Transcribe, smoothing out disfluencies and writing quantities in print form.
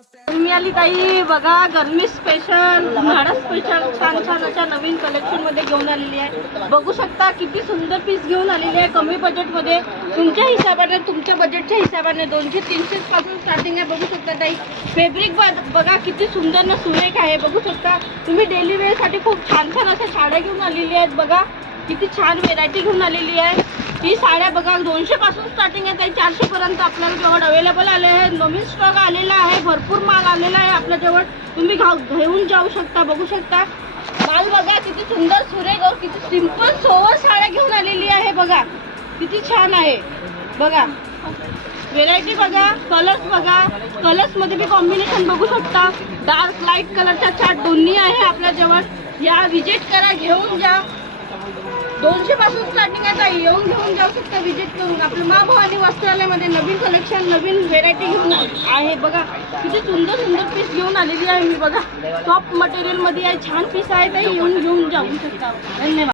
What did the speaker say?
मी आली ताई बघा, गरमी स्पेशल, उन्हाळा स्पेशल छान छान अशा नवीन कलेक्शन मध्ये घेऊन आलेली आहे. बघू शकता किती सुंदर पीस घेऊन आलेली आहे कमी बजेटमध्ये. तुमच्या हिशोबाने, तुमच्या बजेटच्या हिशोबाने 200-300 पासून स्टार्टिंग आहे. बघू शकता ताई फॅब्रिक बघा किती सुंदर ना सुरेख आहे. बघू शकता तुम्ही डेली वेअरसाठी खूप छान छान अशा साड्या घेऊन आलेली आहेत. बघा किती छान व्हेरायटी घेऊन आलेली आहे. ही साड्या बघा 200 पासून स्टार्टिंग आहे ताई, 400 पर्यंत आपल्याला जवळ अवेलेबल आले आहे. नवीन स्टॉक आलेला आहे, भरपूर माल आलेला आहे आपल्या जवळ, तुम्ही घेऊन जाऊ शकता. बघू शकता माल बघा किती सुंदर सुरेख और किती सिंपल सोवर साड्या घेऊन आलेली आहे. बघा किती छान आहे. बघा व्हेरायटी बघा, कलर्स बघा, कलर्स मध्ये बी कॉम्बिनेशन बघू शकता. डार्क लाईट कलरचा चार्ट दोन्ही आहे आपल्या जवळ. या विजिट करा, घेऊन जा. 200 पासून स्टार्टिंग आहे ताई, येऊन घेऊन जाऊ शकता विजिट करून. आपलं माँ भवानी वस्त्रालयामध्ये नवीन कलेक्शन, नवीन व्हेरायटी घेऊन आहे. बघा किती सुंदर सुंदर पीस घेऊन आलेली आहे मी. बघा टॉप मटेरियल मध्ये आहे, छान पीस आहे ताई, येऊन घेऊन जाऊ शकता. धन्यवाद.